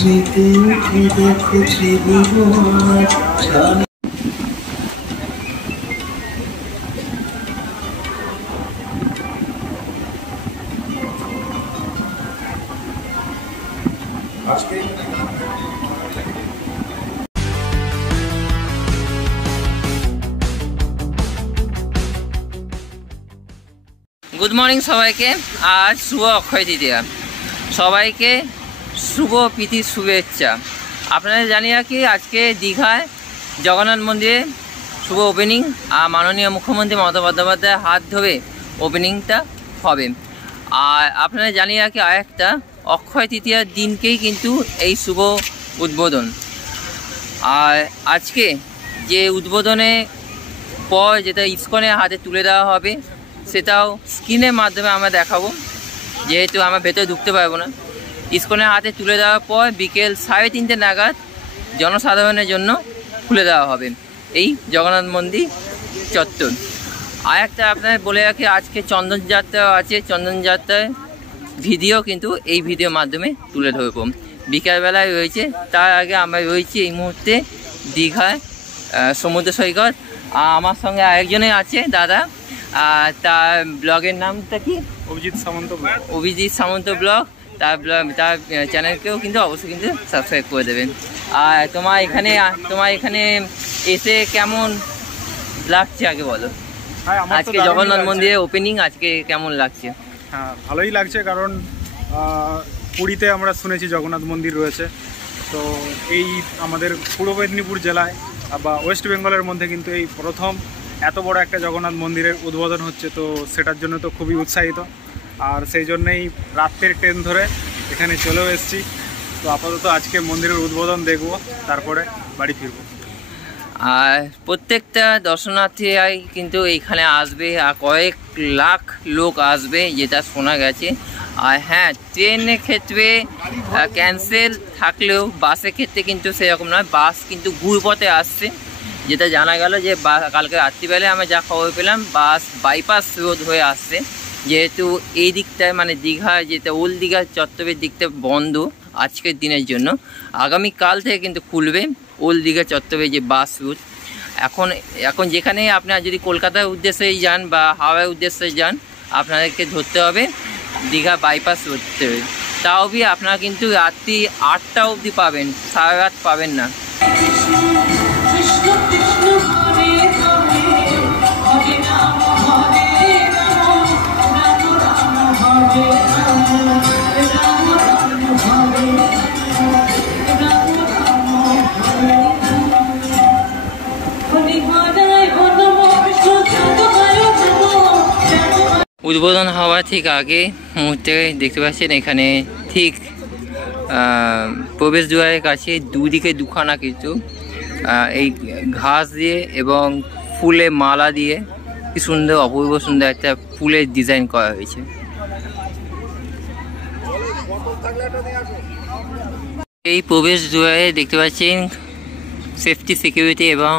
Good morning सबाइके आज शुभ अक्षय तृतीया सबाइके शुभ प्रীতি शुभेच्छा। আপনাদের জানিয়ে কি আজকে দীঘায় জগন্নাথ মন্দিরে শুভ ওপেনিং আর মাননীয় মুখ্যমন্ত্রী মমতা বন্দ্যোপাধ্যায়ের হাত ধরে ওপেনিংটা হবে। আর আপনাদের জানিয়ে কি আরেকটা অক্ষয় তৃতীয়ার দিনকেই কিন্তু এই শুভ উদ্বোধন। আর আজকে যে উদ্বোধনের পর যেটা ইসকনের হাতে তুলে দেওয়া হবে সেটাও স্ক্রিনের মাধ্যমে আমরা দেখাবো, যেহেতু আমরা ভেতরে ঢুকতে পারবো না। ইসকনের হাতে তুলে দেওয়ার পর বিকেল 3:30 নাগাদ জনসাধারণের জন্য খুলে দেওয়া হবে এই জগন্নাথ মন্দির চত্বর। আর একটা আপনার বলে রাখি আজকে চন্দনযাত্রাও আছে, চন্দনযাত্রার ভিডিও কিন্তু এই ভিডিওর মাধ্যমে তুলে ধরবো। বিকালবেলায় রয়েছে, তার আগে আমরা রয়েছি এই মুহূর্তে দীঘায় সমুদ্র সৈকত। আর আমার সঙ্গে আরেকজনে আছে দাদা, তার ব্লগের নামটা কি? অভিজিৎ সামন্ত ব্লগ। অভিজিৎ সামন্ত ব্লগ, তার চ্যানেলকেও কিন্তু অবশ্যই কিন্তু সাবস্ক্রাইব করে দেবেন। আর তোমার এখানে এসে কেমন লাগছে আগে বলো। আজকে জগন্নাথ মন্দিরের ওপেনিং, আজকে কেমন লাগছে? হ্যাঁ, ভালোই লাগছে, কারণ পুরীতে আমরা শুনেছি জগন্নাথ মন্দির রয়েছে, তো এই আমাদের পূর্ব মেদিনীপুর জেলায় বা ওয়েস্ট বেঙ্গলের মধ্যে কিন্তু এই প্রথম এত বড় একটা জগন্নাথ মন্দিরের উদ্বোধন হচ্ছে, তো সেটার জন্য তো খুবই উৎসাহিত। আর সেই জন্যেই রাত্রের ট্রেন ধরে এখানে চলেও এসেছি। তো আপাতত আজকে মন্দিরের উদ্বোধন দেখব, তারপরে বাড়ি ফিরব। আর প্রত্যেকটা দর্শনার্থীরাই কিন্তু এইখানে আসবে, আর কয়েক লাখ লোক আসবে যেটা শোনা গেছে। আর হ্যাঁ, ট্রেনের ক্ষেত্রে ক্যান্সেল থাকলেও বাসের ক্ষেত্রে কিন্তু সেরকম নয়, বাস কিন্তু ঘুরপথে আসছে। যেটা জানা গেল যে কালকে রাত্রিবেলায় আমরা যা খবর পেলাম, বাস বাইপাস রোড হয়ে আসছে, যেহেতু এই দিকটায় মানে দীঘা যেটা ওল্ড দীঘার চত্বরের দিকটা বন্ধ আজকের দিনের জন্য। আগামীকাল থেকে কিন্তু খুলবে ওল্ড দীঘা চত্বরে যে বাস রুট। এখন যেখানে আপনারা যদি কলকাতার উদ্দেশ্যেই যান বা হাওড়ার উদ্দেশ্যে যান, আপনাদেরকে ধরতে হবে দীঘা বাইপাস ধরতে হবে। তাও भी আপনারা কিন্তু রাত্রি 8টা অবধি পাবেন, সারা রাত পাবেন না। উদ্বোধন হওয়া ঠিক আগে মুহূর্তে দেখতে পাচ্ছেন এখানে ঠিক প্রবেশ দ্বারের কাছে দুদিকে দুখানা কিন্তু এই ঘাস দিয়ে এবং ফুলে মালা দিয়ে কি সুন্দর, অপূর্ব সুন্দর একটা ফুলের ডিজাইন করা হয়েছে। এই প্রবেশ দ্বারে দেখতে পাচ্ছেন সেফটি সিকিউরিটি এবং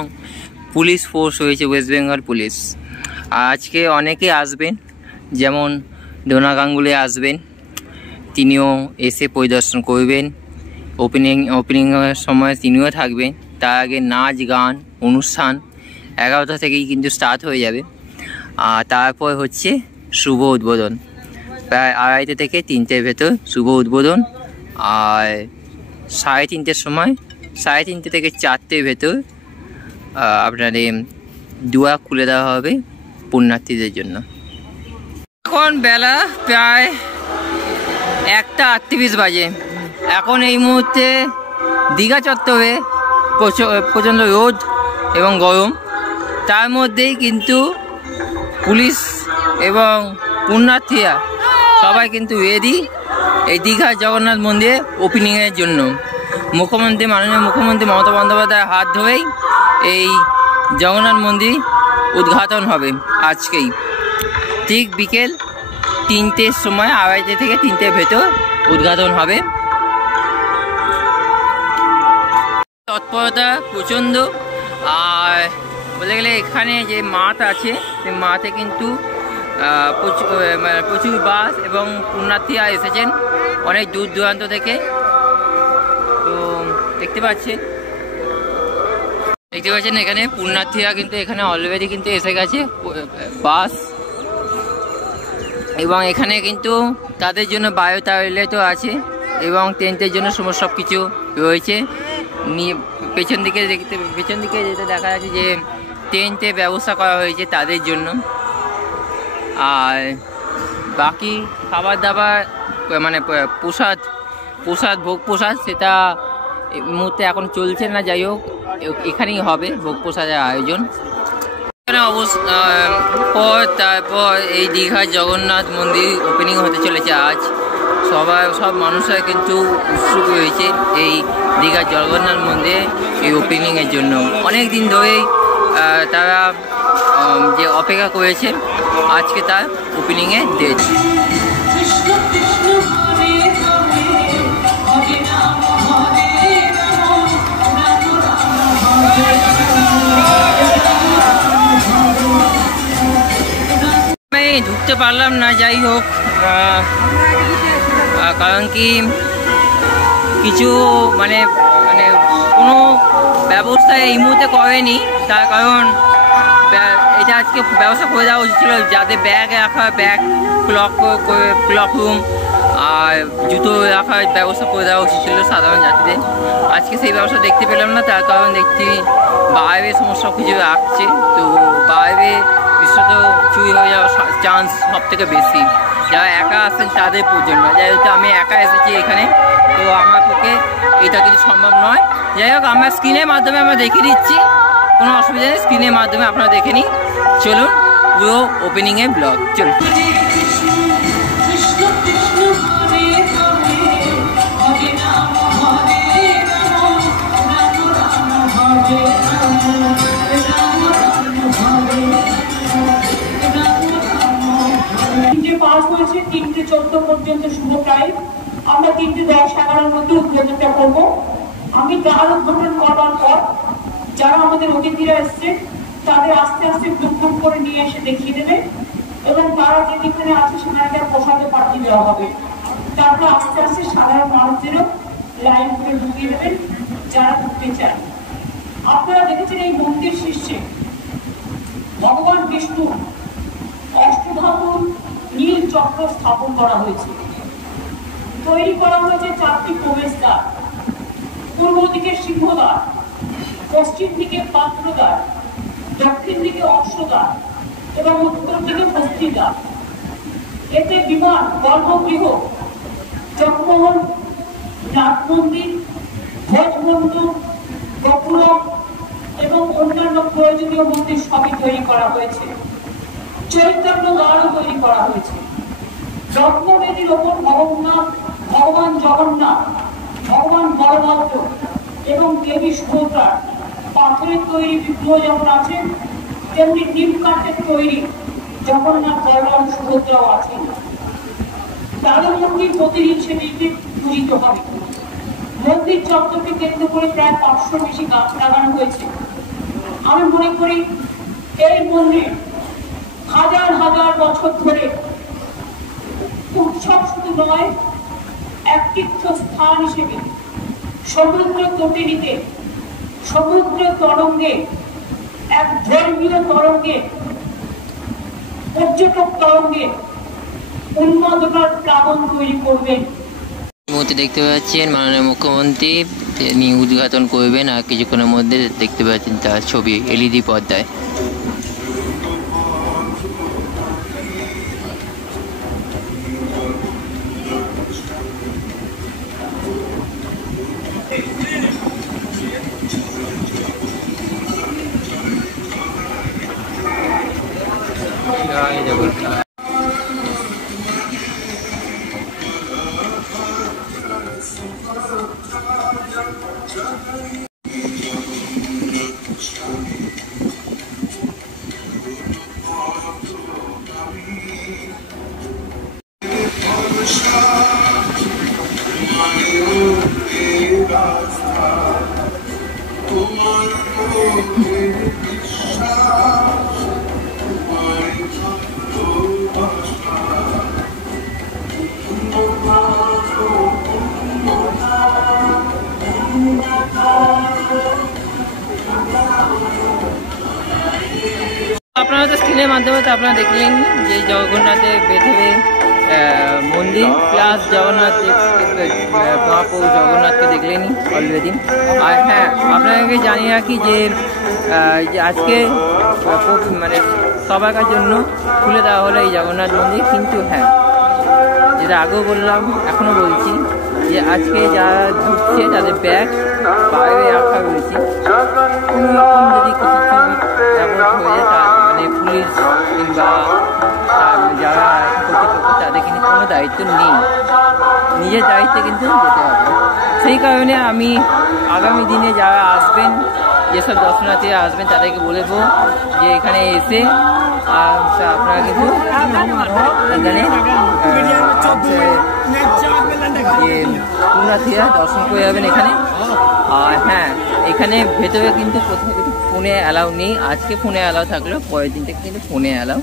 পুলিশ ফোর্স রয়েছে, ওয়েস্ট বেঙ্গল পুলিশ। আজকে অনেকে আসবেন, যেমন ডোনা গাঙ্গুলি আসবেন, তিনিও এসে পরিদর্শন করবেন। ওপেনিংয়ের সময় তিনিও থাকবেন। তার আগে নাচ গান অনুষ্ঠান 11টা থেকেই কিন্তু স্টার্ট হয়ে যাবে। আর তারপর হচ্ছে শুভ উদ্বোধন, প্রায় 2:30 থেকে 3টের ভেতর শুভ উদ্বোধন। আর 3:30 সময়, 3:30 থেকে 4টের ভেতর আপনাদের দুয়ার খুলে দেওয়া হবে পুণ্যার্থীদের জন্য। এখন বেলা প্রায় 1:38 বাজে। এখন এই মুহূর্তে দীঘা চত্বরে প্রচণ্ড রোদ এবং গরম, তার মধ্যেই কিন্তু পুলিশ এবং পুণ্যার্থীরা সবাই কিন্তু রেডি এই দীঘা জগন্নাথ মন্দিরে ওপেনিংয়ের জন্য। মাননীয় মুখ্যমন্ত্রী মমতা বন্দ্যোপাধ্যায়ের হাত ধরেই এই জগন্নাথ মন্দির উদ্ঘাটন হবে আজকেই, ঠিক বিকেল 3টের সময়, 2:30 থেকে 3টের ভেতর উদ্ঘাটন হবে। তৎপরতা প্রচণ্ড। আর বলে গেলে এখানে যে মাঠ আছে, সেই মাঠে কিন্তু প্রচুর বাস এবং পুণ্যার্থীরা এসেছেন অনেক দূর দূরান্ত থেকে। দেখতে পাচ্ছেন এখানে পুণ্যার্থীরা কিন্তু এখানে অলরেডি কিন্তু এসে গেছে বাস, এবং এখানে কিন্তু তাদের জন্য বায়ু টয়লেটও আছে এবং টেন্টের জন্য সব কিছু রয়েছে। পেছন দিকে যেটা দেখা যাচ্ছে যে টেন্টের ব্যবস্থা করা হয়েছে তাদের জন্য। আর বাকি খাবার দাবার মানে ভোগ প্রসাদ সেটা এই মুহূর্তে এখন চলছে না, যাই হোক এখানেই হবে ভোগ প্রসাদের আয়োজন। তারপর এই দীঘার জগন্নাথ মন্দির ওপেনিং হতে চলেছে আজ। সব মানুষরা কিন্তু উৎসুক হয়েছে এই দীঘার জগন্নাথ মন্দিরে এই ওপেনিংয়ের জন্য। অনেক দিন ধরেই তারা যে অপেক্ষা করেছে আজকে তার ওপেনিংয়ের ডেট। আমি ঢুকতে পারলাম না, যাই হোক, কারণ কি কিছু মানে কোনো ব্যবস্থা এই মুহূর্তে করেনি, তার কারণ এটা আজকে ব্যবস্থা করে দেওয়া উচিত ছিল, যাদের ব্যাগ রাখা, ব্যাগ ক্লক রুম আর জুতো রাখার ব্যবস্থা করে দেওয়া উচিত ছিল সাধারণ যাত্রীদের। আজকে সেই ব্যবস্থা দেখতে পেলাম না, তার কারণ দেখছি বাইরে সমস্যা কিছু রাখছে, তো বাইরে বিশেষত চুরি হয়ে যাওয়ার চান্স সব থেকে বেশি। যারা একা আসেন তাদের জন্য, যাই হোক আমি একা এসেছি এখানে, তো আমার পক্ষে এটা কিছু সম্ভব নয়। যাই হোক আমরা স্ক্রিনের মাধ্যমে আমরা দেখিয়ে দিচ্ছি, কোনো অসুবিধা নেই, স্ক্রিনের মাধ্যমে আপনারা দেখে নিন। চলুন পুরো ওপেনিংয়ের ব্লগ চলুন। পাস হয়েছে 3:14 পর্যন্ত শুভ টাইম। আমরা 3:10-11 মধ্যে উদ্বোধনটা করব। আমি দ্বার উদ্বোধন করবার পর যারা আমাদের অতিথিরা এসছে তাদের আস্তে আস্তে গ্রুপ করে নিয়ে এসে দেখিয়ে দেবে, এবং তারা যেখানে আছে সেখানে প্রসাদে পাঠিয়ে দেওয়া হবে। তারপর আস্তে আস্তে সাধারণ মানুষদেরও লাইন করে ঢুকিয়ে দেবেন যারা ঢুকতে চান। আপনারা দেখেছেন এই মন্দির শীর্ষে ভগবান বিষ্ণু অষ্টধাতুর নীল চক্র স্থাপন করা হয়েছে। তৈরি করা হয়েছে 4টি প্রবেশদ্বার, পূর্ব দিকে সিংহদ্বার, পশ্চিম দিকে পাত্রদ্বার, দক্ষিণ দিকে অশ্বদ্বার এবং উত্তর দিকে হস্তিদ্বার। এতে বিমান, গর্ভগৃহ, জগমোহন, নাট মন্দির, ধ্বজমন্দির, গোপুরম এবং অন্যান্য প্রয়োজনীয় মন্দির সবই তৈরি করা হয়েছে। চৈতন্য দ্বারও তৈরি করা হয়েছে। রত্নবেদীর ওপর ভগবান জগন্নাথ, ভগবান বলভদ্র এবং দেবী সুভদ্রার পাথরের তৈরি বিগ্রহ যেমন আছে, তেমনি নিম কাঠের তৈরি জগন্নাথ, বলরাম, সুভদ্রাও আছে। তাদের মন্দির প্রতিদিন সেটিকে পূজিত হবে। মন্দির চত্বরকে কেন্দ্র করে প্রায় 500 বেশি গাছ লাগানো হয়েছে। আমি মনে করি এই মন্দির হাজার হাজার বছর ধরে উৎসব শুধু নয়, এক তীর্থস্থান হিসেবে সমুদ্র তটিনীতে, সমুদ্র তরঙ্গে, এক ধর্মীয় তরঙ্গে, পর্যটক তরঙ্গে উন্মাদনার প্লাবন তৈরি করবেন। মুহূর্তে দেখতে পাচ্ছেন মাননীয় মুখ্যমন্ত্রী তিনি উদ্ঘাটন করবেন, আর কিছুক্ষণের মধ্যে দেখতে পাচ্ছেন তার ছবি এলইডি পর্দায়। হয়তো স্ক্রিনের মাধ্যমে তো আপনারা দেখলেন যে জগন্নাথের ভেতরে মন্দির প্লাস জগন্নাথ মহাপ্রভু জগন্নাথকে দেখলেনি অলরেডি। আর হ্যাঁ, আপনাকে জানি রাখি যে আজকে মানে সবার জন্য খুলে দেওয়া হলো এই জগন্নাথ মন্দির। কিন্তু হ্যাঁ, যেটা আগেও বললাম এখনও বলছি যে আজকে যারা ঢুকছে তাদের ব্যাগ বাইরে রাখা রয়েছে। কোনো রকম যদি কিছু হয়ে যায় মানে পুলিশ কিংবা যারা কর্তৃপক্ষ তাদের কিন্তু কোনো দায়িত্ব নেই, নিজের দায়িত্বে কিন্তু যেতে হবে। সেই কারণে আমি আগামী দিনে যারা আসবেন, যেসব দর্শনার্থীরা আসবেন তাদেরকে বলবো যে এখানে এসে আপনারা কিন্তু এখানে পুণ্যার্থীরা দর্শন করে যাবেন এখানে। আর হ্যাঁ, এখানে ভেতরে কিন্তু কোথাও কিন্তু ফোনে অ্যালাউ নেই। আজকে ফোনে অ্যালাউ থাকলেও পরের দিন থেকে কিন্তু ফোনে অ্যালাউ।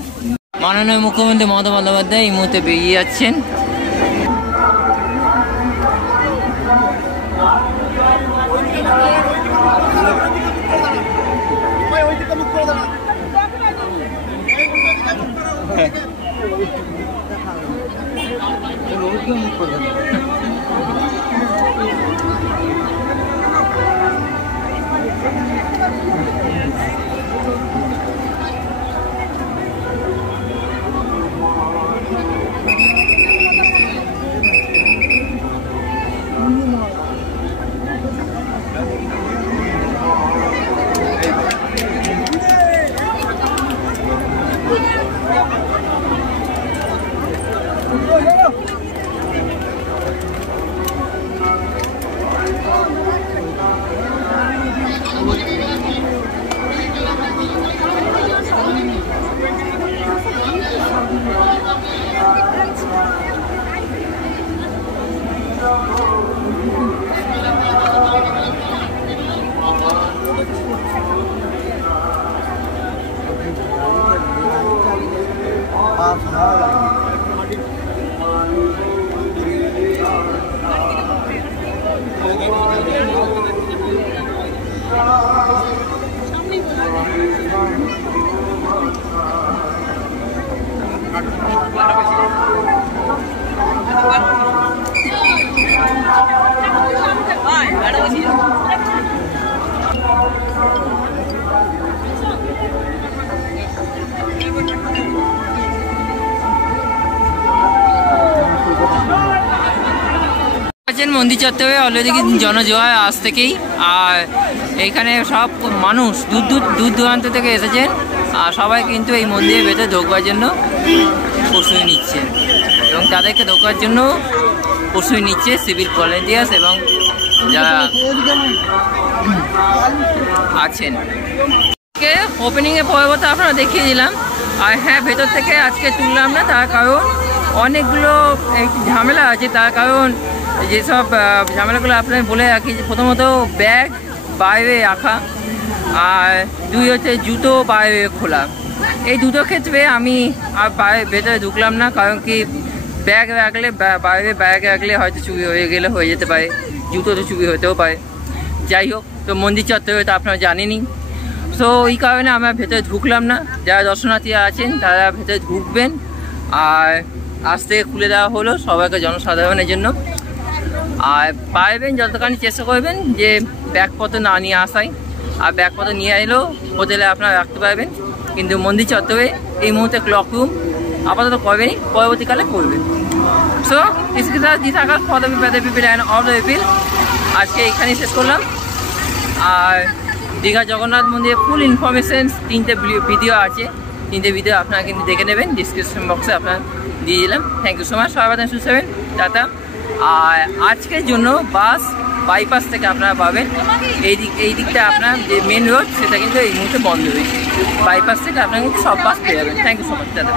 মাননীয় মুখ্যমন্ত্রী মমতা বন্দ্যোপাধ্যায় এই মুহূর্তে বেরিয়ে যাচ্ছেন। মন্দির চত্বরে অলরেডি জনজোয়ার আজ থেকেই। আর এইখানে সব মানুষ দূর দূরান্ত থেকে এসেছেন আর সবাই কিন্তু এই মন্দিরের ভেতরে ঢোকবার জন্য প্রস্তুতি নিচ্ছে এবং তাদেরকে ঢোকার জন্য প্রস্তুতি নিচ্ছে সিভিল ভলেন্টিয়ার্স এবং যারা আছেন। ওপেনিংয়ে পরবর্তী আপনারা দেখিয়ে দিলাম। আর হ্যাঁ, ভেতর থেকে আজকে তুললাম না, তার কারণ অনেকগুলো ঝামেলা আছে। তার কারণ যেসব ঝামেলাগুলো আপনার বলে রাখি, প্রথমত ব্যাগ বাইরে রাখা আর দুই হচ্ছে জুতো বাইরে খোলা। এই দুটো ক্ষেত্রে আমি আর ভেতরে ঢুকলাম না, কারণ কি ব্যাগ রাখলে বাইরে ব্যাগ রাখলে হয়তো চুরি হয়ে গেলে হয়ে যেতে পারে, জুতো তো চুরি হতেও পারে। যাই হোক, তো মন্দির চত্বরে তো আপনারা জানেনই। সো এই কারণে আমরা ভেতরে ঢুকলাম না। যারা দর্শনার্থীরা আছেন তারা ভেতরে ঢুকবেন। আর আজ থেকে খুলে দেওয়া হলো সবাইকে, জনসাধারণের জন্য। আর পারবেন যতখানি চেষ্টা করবেন যে ব্যাগপত্র না নিয়ে আসায়। আর ব্যাগপত্র নিয়ে এলেও হোটেলে আপনারা রাখতে পারবেন, কিন্তু মন্দির চত্বরে এই মুহূর্তে ক্লক রুম আপাতত করবেনি, পরবর্তীকালে করবেন। সো দি থাকার for the people and of the people আজকে এখানেই শেষ করলাম। আর দীঘা জগন্নাথ মন্দিরের ফুল ইনফরমেশন 3টে ভিডিও আছে, 3টে ভিডিও আপনারা কিন্তু দেখে নেবেন, ডিসক্রিপশন বক্সে আপনারা দিয়ে দিলাম। থ্যাংক ইউ সো মাচ, সবাই সুস্থ থাকবেন, টাটা। আর আজকের জন্য বাস বাইপাস থেকে আপনারা পাবেন। এই দিকটা আপনার যে মেন রোড সেটা কিন্তু এই মুহূর্তে বন্ধ হয়েছে। বাইপাস থেকে আপনারা কিন্তু সব বাস পেয়ে যাবেন। Thank you so much, tata.